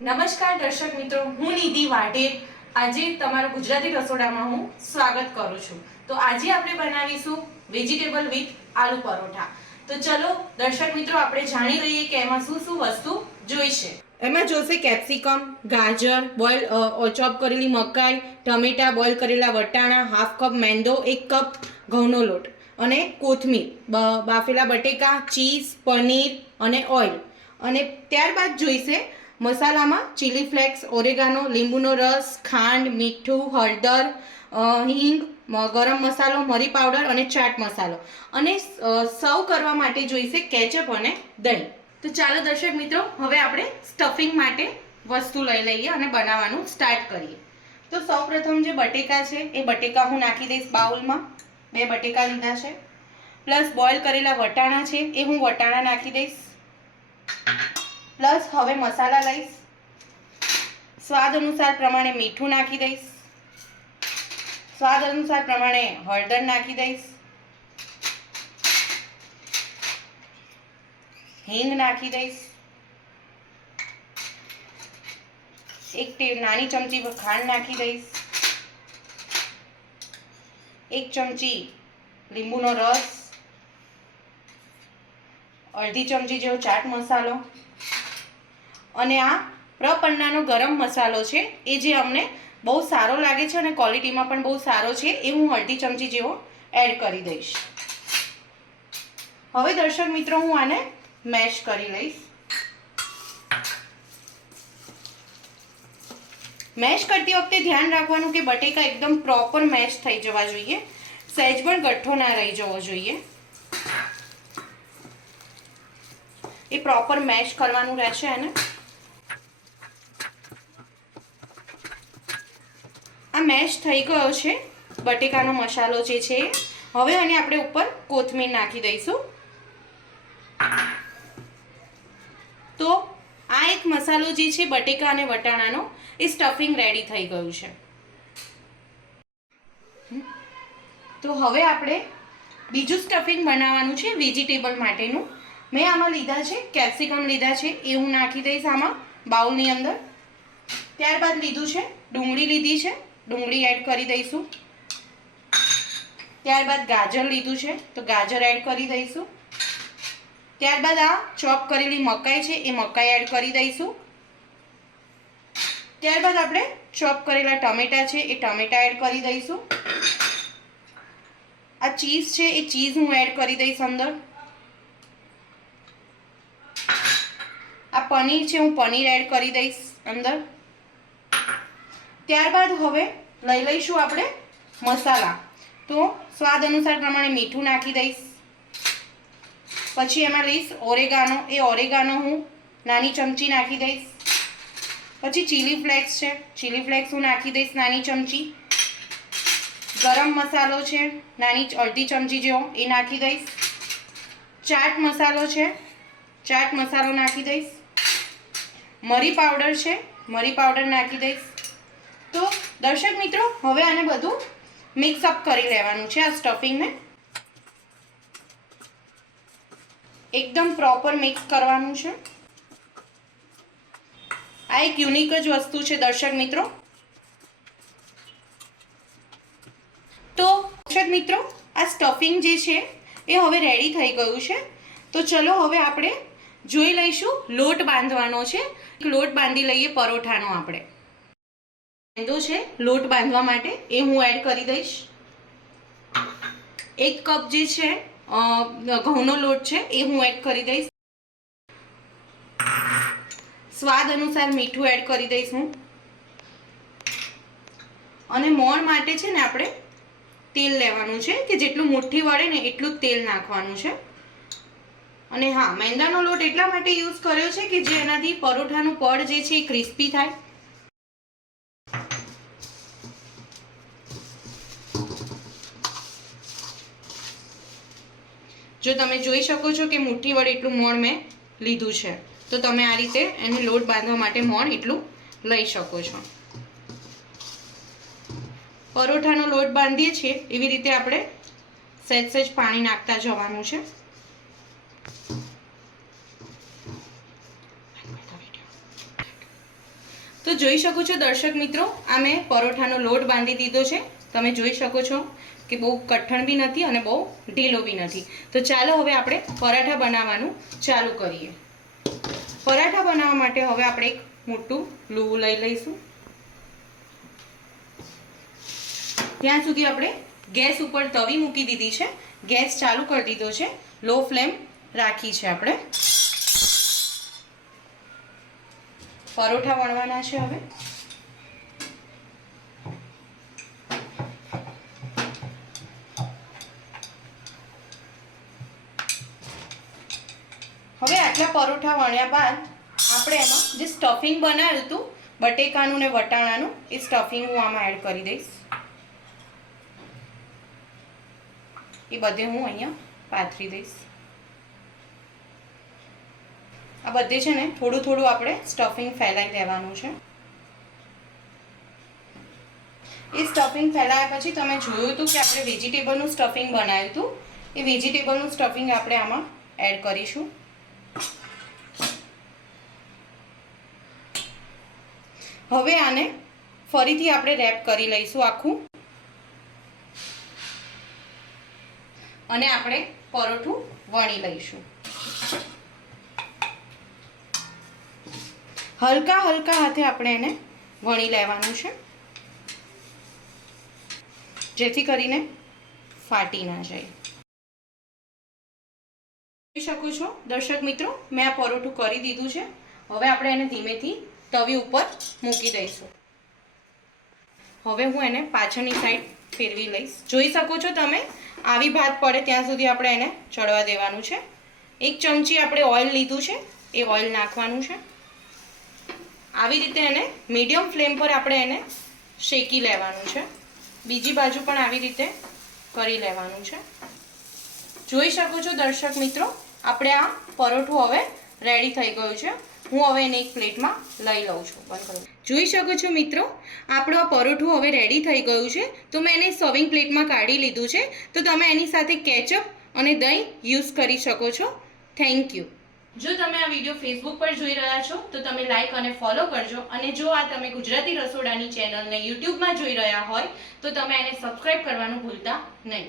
નમસ્કાર દર્શક મિત્રો, હું નિધિ વાઢેર. આજે તમારા ગુજરાતી રસોડામાં હું સ્વાગત કરું છું. તો આજે આપણે બનાવીશું વેજીટેબલ વિથ આલુ પરોઠા. તો ચલો, દર્શક મિત્રો, આપણે જાણી લઈએ કે એમાં શું શું વસ્તુ જોઈશે. એમાં જોશે કેપ્સિકમ ગાજર બોઇલ ચોપ કરેલી મકાઈ, ટમેટા બોઇલ કરેલા વટાણા હાફ કપ મેંદો એક કપ ઘઉંનો લોટ અને કોથમીર બાફેલા બટેકા ચીઝ પનીર અને ઓઇલ અને ત્યારબાદ જોઈશે મસાલામાં ચીલી ફ્લેક્સ ઓરેગાનો લીંબુનો રસ, ખાંડ, મીઠું, હળદર હિંગ ગરમ મસાલો, મરી પાવડર અને ચાટ મસાલો. અને સર્વ કરવા માટે જોઈશે કેચઅપ અને દહીં. તો ચાલો દર્શક મિત્રો, હવે આપણે સ્ટફિંગ માટે વસ્તુ લઈ લઈએ અને બનાવવાનું સ્ટાર્ટ કરીએ. તો સૌપ્રથમ જે બટેકા છે, એ બટેકા હું નાખી દઈશ બાઉલમાં. બે બટેકા લીધા છે. પ્લસ બોઇલ કરેલા વટાણા છે, એ હું વટાણા નાખી દઈશ. પ્લસ હવે મસાલા લઈશ. સ્વાદ અનુસાર પ્રમાણે મીઠું નાખી દઈશ. સ્વાદ અનુસાર પ્રમાણે હળદર નાખી દઈશ. હિંગ નાખી દઈશ. એક નાની ચમચી ખાંડ નાખી દઈશ. એક ચમચી લીંબુનો રસ. અડધી ચમચી જેવો ચાટ મસાલો. અને આ પ્રપન્નાનો ગરમ મસાલો છે, એ જે અમને બહુ સારો લાગે છે અને ક્વોલિટીમાં પણ બહુ સારો છે, એ હું અડધી ચમચી જેવો એડ કરી દઈશ. હવે દર્શક મિત્રો, હું આને મેશ કરી લઈશ. મેશ કરતી વખતે ધ્યાન રાખવાનું કે બટેકા એકદમ પ્રોપર મેશ થઈ જવા જોઈએ. સહેજ પણ ગઠ્ઠો ના રહી જવો જોઈએ. એ પ્રોપર મેશ કરવાનું રહેશે એને મેશ થઈ ગયો છે. બટેકાનો મસાલો જે છે. હવે આને આપણે ઉપર કોથમીર નાખી દઈશું. તો આ એક મસાલો જે છે, બટેકા અને વટાણાનો, એ સ્ટફિંગ રેડી થઈ ગયું છે. તો હવે આપણે બીજું સ્ટફિંગ બનાવવાનું છે વેજીટેબલ માટેનું. મેં આમાં લીધા છે કેપ્સિકમ લીધા છે, એ હું નાખી દઈશ આમાં, બાઉલની અંદર. ત્યારબાદ લીધું છે, ડુંગળી લીધી છે ડુંગળી એડ કરી દઈશું. ત્યારબાદ ગાજર લીધું છે, તો ગાજર એડ કરી દઈશું. ત્યારબાદ આ ચોપ કરેલી મકાઈ છે, એ મકાઈ એડ કરી દઈશું. ત્યારબાદ આપણે ચોપ કરેલા ટમેટા છે, એ ટમેટા એડ કરી દઈશું. આ ચીઝ છે, એ ચીઝ હું એડ કરી દઈશ અંદર. આ પનીર છે, હું પનીર એડ કરી દઈશ અંદર. ત્યારબાદ હવે લઈ લઈશું આપણે મસાલા. તો સ્વાદ અનુસાર પ્રમાણે મીઠું નાખી દઈશ. પછી એમાં લઈશ ઓરેગાનો. એ ઓરેગાનો હું નાની ચમચી નાખી દઈશ. પછી ચીલી ફ્લેક્સ છે. ચીલી ફ્લેક્સ હું નાખી દઈશ નાની ચમચી. ગરમ મસાલો છે. નાની અડધી ચમચી જેવો એ નાખી દઈશ. ચાટ મસાલો છે. ચાટ મસાલો નાખી દઈશ. મરી પાવડર છે. મરી પાવડર નાખી દઈશ. તો દર્શક મિત્રો, હવે આને બધું મિક્સ અપ કરી લેવાનું છે આ સ્ટફિંગને એકદમ પ્રોપર મિક્સ કરવાનું છે. આ એક યુનિક જ વસ્તુ છે દર્શક મિત્રો. તો દર્શક મિત્રો, આ સ્ટફિંગ જે છે એ હવે રેડી થઈ ગયું છે. તો ચલો હવે આપણે જોઈ લઈશું લોટ બાંધવાનો છે. લોટ બાંધી લઈએ પરોઠાનો આપણે. મેંદો છે, લોટ બાંધવા માટે, એ હું એડ કરી દઈશ. એક કપ જે છે ઘઉંનો લોટ છે, એ હું એડ કરી દઈશ. સ્વાદ અનુસાર મીઠું એડ કરી દઈશ હું. અને મોણ માટે છે ને આપણે તેલ લેવાનું છે, કે જેટલું મુઠ્ઠી વળે ને એટલું તેલ નાખવાનું છે. અને હા, મેંદાનો લોટ એટલા માટે યુઝ કર્યો છે કે જે એનાથી પરોઠાનું પડ જે છે એ ક્રિસ્પી થાય. જો તમે જોઈ શકો છો કે મુઠ્ઠી વડે એટલું મોણ મેં લીધું છે, તો તમે આ રીતે એને લોટ બાંધવા માટે મોણ એટલું લઈ શકો છો. પરોઠાનો લોટ બાંધીએ છીએ, એવી રીતે આપણે સહેજ સહેજ પાણી નાખતા જવાનું છે. તો જોઈ શકો છો દર્શક મિત્રો આ મેં પરોઠાનો લોટ બાંધી દીધો છે. તમે જોઈ શકો છો કે બહુ કઠણ બી નથી અને બહુ ઢીલો બી નથી. તો ચાલો હવે આપણે પરાઠા બનાવવાનું ચાલુ કરીએ. પરાઠા બનાવવા માટે હવે આપણે એક મોટું લૂવું લઈ લઈશું. ત્યાં સુધી આપણે ગેસ ઉપર તવી મૂકી દીધી છે. ગેસ ચાલુ કરી દીધો છે. લો ફ્લેમ રાખી છે આપણે. પરોઠા વણવાના છે હવે. હવે આટલા પરોઠા વણ્યા બાદ આપણે એમાં જે સ્ટફિંગ બનાવ્યું હતું, બટેકાનું ને વટાણાનું, એ સ્ટફિંગ હું આમાં એડ કરી દઈશ. એ બધે હું અહીંયા પાથરી દઈશ. આ બધે છે ને થોડું થોડું આપણે સ્ટફિંગ ફેલાઈ દેવાનું છે. એ સ્ટફિંગ ફેલાયા પછી તમે જોયું હતું કે આપણે વેજીટેબલનું સ્ટફિંગ બનાવ્યું હતું. એ વેજીટેબલનું સ્ટફિંગ આપણે આમાં એડ કરીશું. હવે આને ફરીથી આપણે રેપ કરી લઈશું આખું. અને આપણે પરોઠું વણી લઈશું. હલકા હલકા હાથે આપણે એને વણી લેવાનું છે. જેથી કરીને ફાટી ના જાય. જોઈ શકો છો, દર્શક મિત્રો, મેં આ પરોઠું કરી દીધું છે. હવે આપણે એને ધીમેથી તવી ઉપર મૂકી દઈશું. હવે હું એને પાછળની સાઈડ ફેરવી લઈશ. જોઈ શકો છો તમે, આવી ભાત પડે ત્યાં સુધી આપણે એને ચડવા દેવાનું છે. એક ચમચી આપણે ઓઇલ લીધું છે, એ ઓઇલ નાખવાનું છે. આવી રીતે એને મીડિયમ ફ્લેમ પર આપણે એને શેકી લેવાનું છે. બીજી બાજુ પણ આવી રીતે કરી લેવાનું છે. જોઈ શકો છો દર્શક મિત્રો, આપણે આ પરોઠું હવે રેડી થઈ ગયું છે. હું હવે એને એક પ્લેટમાં લઈ લઉં છું. બંધ કરું. જોઈ શકો છો મિત્રો, આપણું આ પરોઠું હવે રેડી થઈ ગયું છે. તો મેં એને સર્વિંગ પ્લેટમાં કાઢી લીધું છે. તો તમે એની સાથે કેચઅપ અને દહીં યુઝ કરી શકો છો. થેન્ક યુ જો તમે આ વીડિયો ફેસબુક પર જોઈ રહ્યા છો, તો તમે લાઇક અને ફોલો કરજો. અને જો આ તમે ગુજરાતી રસોડાની ચેનલને યુટ્યુબમાં જોઈ રહ્યા હોય, તો તમે એને સબસ્ક્રાઇબ કરવાનું ભૂલતા નહીં.